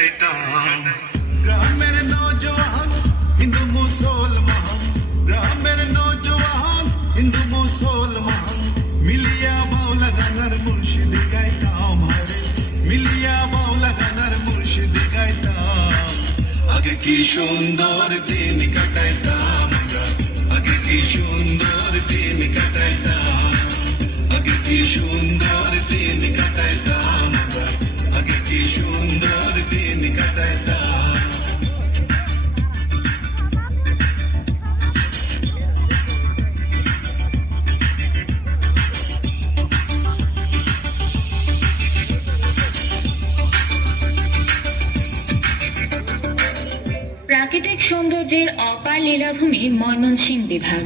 কাটাইতাম। গ্রামের নৌজওয়ান হিন্দু মুসলমান, গ্রামের নৌজওয়ান হিন্দু মুসলমান মিলিয়া বাউলা গানার মুর্শিদি গাইতাম হারে, মিলিয়া বাউলা গানার মুর্শিদি গাইতাম। আগে কি সুন্দর দিন কাটাইতাম আমরা, আগে কি সুন্দর দিন কাটাইতাম, আগে কি সুন্দর দিন কাটাইতাম আমরা, আগে কি সুন্দর দিন কাটাইতাম। প্রাকৃতিক সৌন্দর্যের অপার লীলাভূমি ময়মনসিংহ বিভাগ।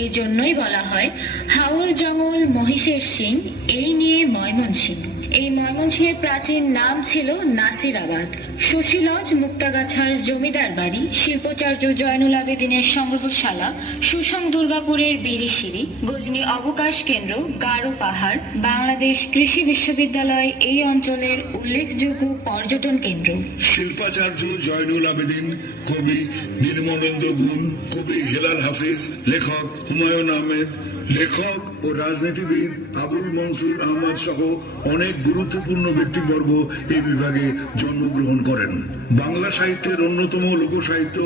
এই জন্যই বলা হয় হাওর জঙ্গল মহিষের সিং, এই নিয়ে ময়মনসিংহ। এই ময়মনসিংহের প্রাচীন নাম ছিল নাসিরাবাদ। সুশীলজ মুক্তাগাছার জমিদার বাড়ি, শিল্পাচার্য জয়নুল আবেদিনের সংগ্রহশালা, সুসং দুর্গাপুরের বিরিশিরি, গজনী অবকাশ কেন্দ্র, গারো পাহাড়, বাংলাদেশ কৃষি বিশ্ববিদ্যালয় এই অঞ্চলের উল্লেখযোগ্য পর্যটন কেন্দ্র। শিল্পাচার্য জয়নুল আবেদিন, কবি নির্মলেন্দ্র গুণ, কবি হেলাল হাফিজ, লেখক হুমায়ুন আহমেদ, লেখক ও রাজনীতিবিদ আবুল মনসুর আহমদ সহ অনেক গুরুত্বপূর্ণ ব্যক্তিবর্গ এই বিভাগে জন্মগ্রহণ করেন। বাংলা সাহিত্যের অন্যতম লোকসাহিত্য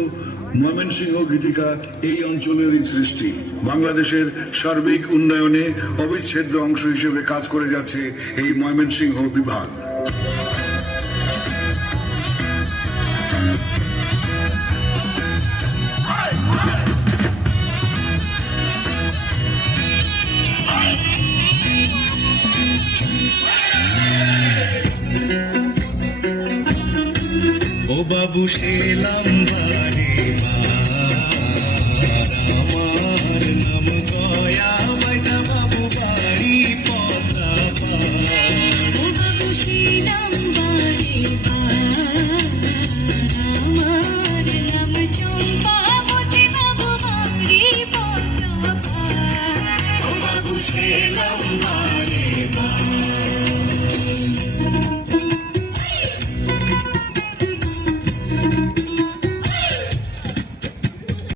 ময়মনসিংহ গীতিকা এই অঞ্চলেরই সৃষ্টি। বাংলাদেশের সার্বিক উন্নয়নে অবিচ্ছেদ্য অংশ হিসেবে কাজ করে যাচ্ছে এই ময়মনসিংহ বিভাগ। ও বাবু সেলাম বারে